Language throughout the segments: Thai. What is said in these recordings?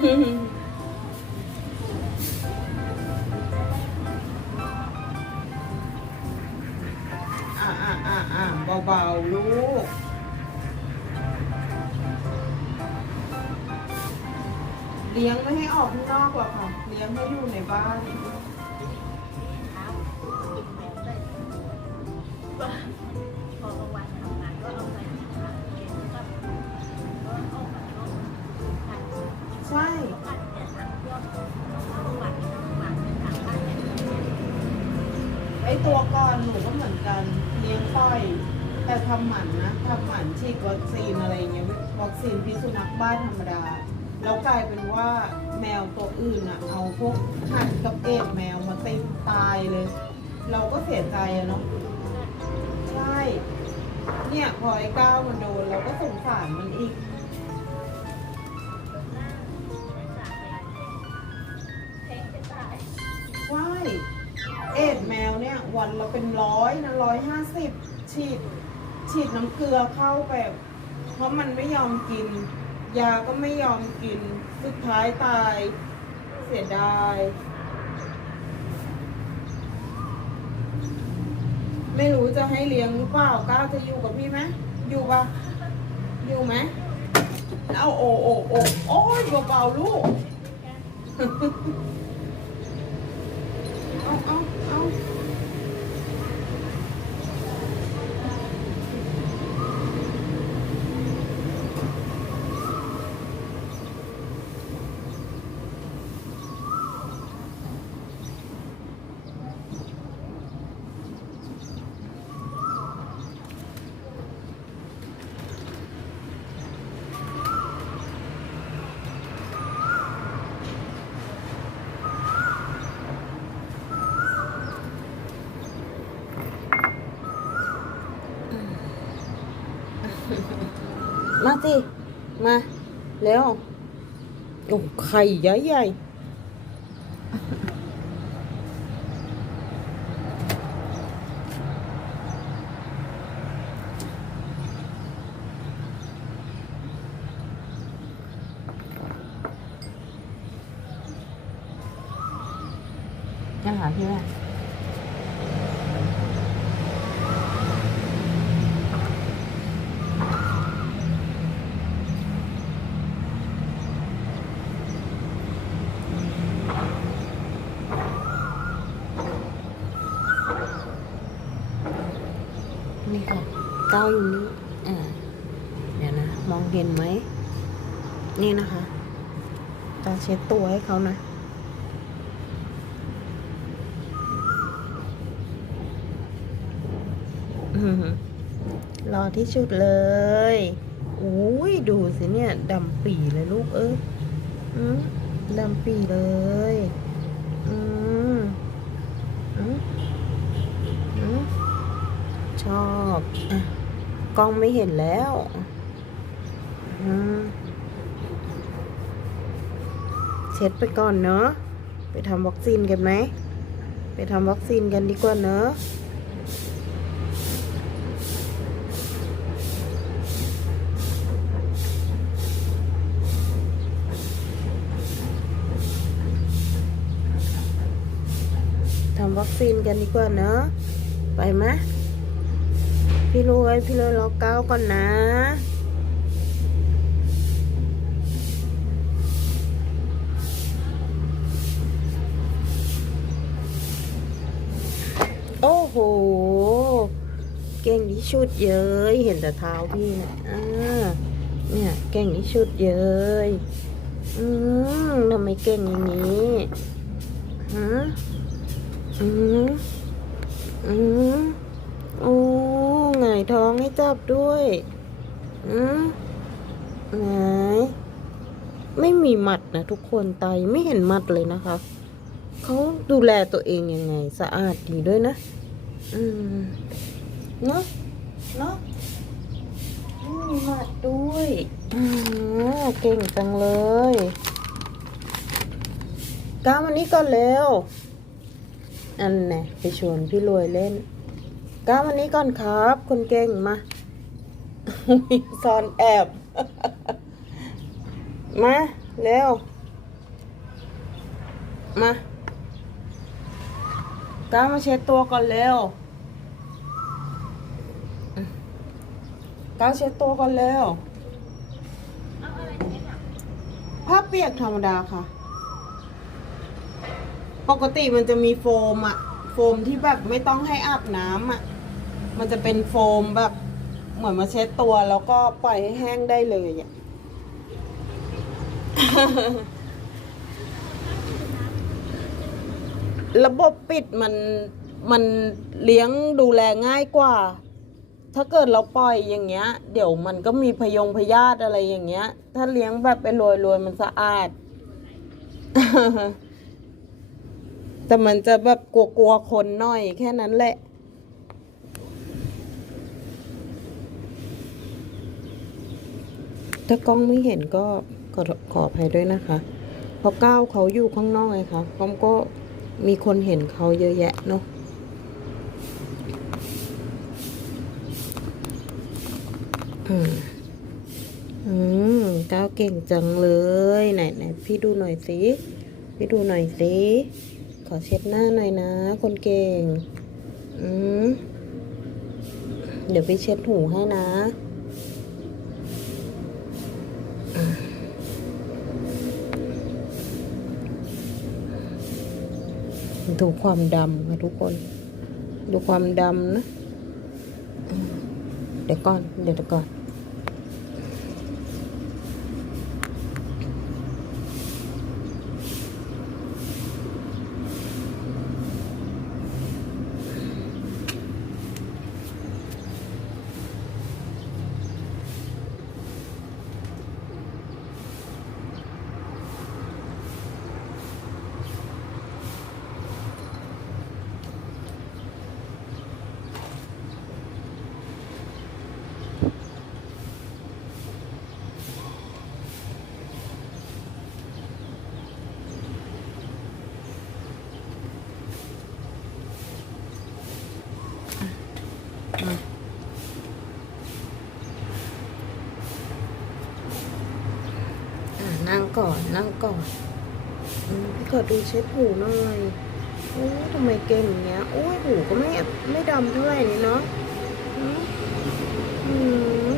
อ่าอ่าอ่าอ่าเบาๆลูกเลี้ยงไม่ให้ออกข้างนอกหรอกค่ะ เลี้ยงให้อยู่ในบ้าน ตัวก่อนหนูก็เหมือนกันเลี้ยงปล่อย แต่ทำหมันนะทำหมันฉีดวัคซีนอะไรเงี้ยวัคซีนพิษสุนัขบ้านธรรมดา แล้วกลายเป็นว่าแมวตัวอื่นอะเอาพวกหัดกับเอดส์แมวมาติดตายเลย เราก็เสียใจอะเนาะใช่ เนี่ยพอไอ้ก้าวมันโดนเราก็สงสารมันอีก เนี่ยวันละเป็นร้อยนะร้อยห้าสิบฉีด ฉีดน้ำเกลือเข้าไป เพราะมันไม่ยอมกิน ยาก็ไม่ยอมกิน สุดท้ายตาย เสียดาย ไม่รู้จะให้เลี้ยงหรือเปล่าก้าวจะอยู่กับพี่ไหมอยู่ปะอยู่ไหมเอาโอโอโอโอ้ยเบาๆลูกเอาเอาเอา มาสิ มา แล้ว โอ้ไข่ใหญ่ใหญ่อาหารพี่แม่ นี่ค่ะ เก้าอยู่นี่อ่าเดี๋ยวนะ มองเห็นไหม นี่นะคะตาเช็ดตัวให้เขานะรอที่ชุดเลยโอ้ยดูสิเนี่ยดำปีเลยลูกเอ้ยอืมดำปีเลย อืมอืมอืมชอบอะ กล้องไม่เห็นแล้วเช็ดไปก่อนเนาะไปทำวัคซีนกันไหม ไปทำวัคซีนกันดีกว่าเนอะทำวัคซีนกันดีกว่าเนอะไปไหม พี่รวยพี่รวยรอเก้าก่อนนะโอ้โห เก่งที่ชุดเย้ยเห็นแต่เท้าพี่นะอ่าเนี่ยเก่งที่ชุดเย้ยอืมทำไมเก่งอย่างนี้ฮะอืมอืมอ้หงายท้องให้จับด้วยอืมไหนไม่มีหมัดนะทุกคนไตไม่เห็นหมัดเลยนะคะเขาดูแลตัวเองยังไง สะอาดดีด้วยนะ อืมเนอะเนอะไม่มีหมัดด้วยอืมเก่งจังเลยก้าววันนี้ก่อนเร็วอันไหนไปชวนพี่รวยเล่น ก้าววันนี้ก่อนครับ คนเก่งมาซ่อนแอบ มาเร็ว มาก้าวมาเช็ดตัวก่อนเร็วก้าวเช็ดตัวก่อนเร็วผ้าเปียกธรรมดาค่ะ ปกติมันจะมีโฟมอะโฟมที่แบบไม่ต้องให้อาบน้ำอะ มันจะเป็นโฟมแบบเหมือนมาเช็ดตัวแล้วก็ปล่อยให้แห้งได้เลยอะระบบปิดมันมันเลี้ยงดูแลง่ายกว่า ถ้าเกิดเราปล่อยอย่างเงี้ย เดี๋ยวมันก็มีพยงพยาธิอะไรอย่างเงี้ย ถ้าเลี้ยงแบบไปโรวยมันสะอาด แต่มันจะแบบกลัวๆคนหน่อยแค่นั้นแหละ ถ้ากล้องไม่เห็นก็ขอขออภัยด้วยนะคะ เพราะก้าวเขาอยู่ข้างนอกไงคะเขาก็มีคนเห็นเขาเยอะแยะเนาะอืมอืมก้าวเก่งจังเลยไหนไหนพี่ดูหน่อยสิพี่ดูหน่อยสิขอเช็ดหน้าหน่อยนะ คนเก่ง อืมเดี๋ยวไปเช็ดหูให้นะ ดูความดำค่ะทุกคน ดูความดำนะ เดี๋ยวก่อน เดี๋ยวก่อน อะนั่ง ก่อนนั่งก่อนอพี่ขอดูเช็ดหูหน่อยโอ้ยทำไมเกมอย่างเงี้ยโอ้ยหูก็ไม่ไม่ดำเท่าไหร่นี่เนาะอืม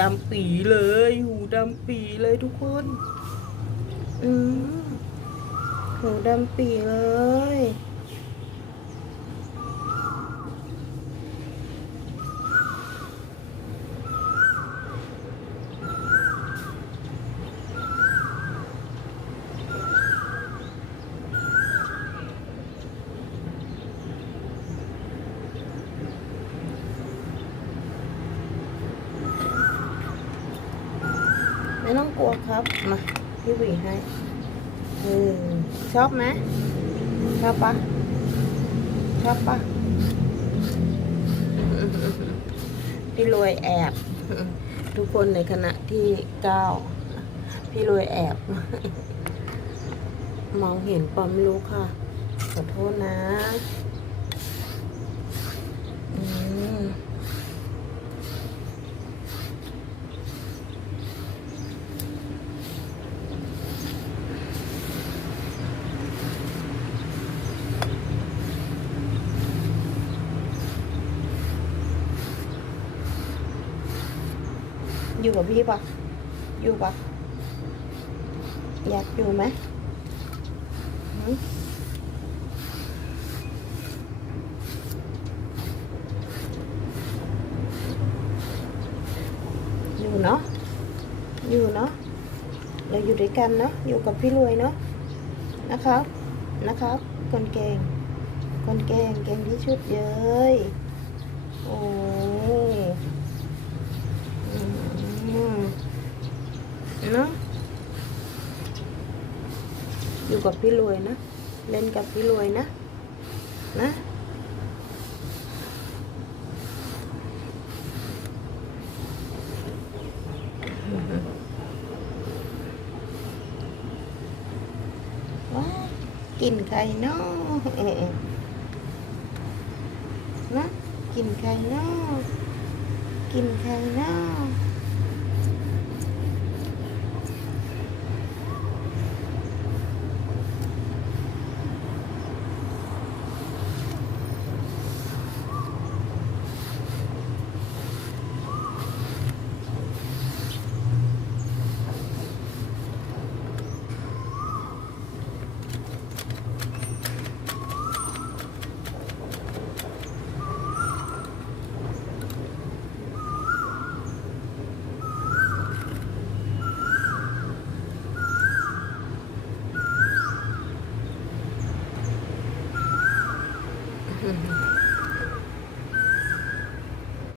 ดำปีเลย หูดำปีเลยทุกคน อืมหูดำปีเลย ไม่ต้องกลัวครับ มาพี่หวีให้เออชอบไหมชอบปะชอบปะพี่รวยแอบ ทุกคนในขณะที่ก้าวพี่รวยแอบ มองเห็นปอไม่รู้ค่ะ ขอโทษนะ อืม อยู่กับพี่ปะอยู่ปะอยากอยู่ไหมอยู่เนาะ อยู่เนาะ เราอยู่ด้วยกันเนาะ อยู่กับพี่รวยเนาะ นะครับ นะครับ คนเก่ง คนเก่ง เก่งที่ชุดเย้ยโอ้ม เนาะอยู่กับพี่รวยนะ เล่นกับพี่รวยนะ นะ ว้ากินไข่เนาะเอะนะ กินไข่เนาะกินไข่เนาะ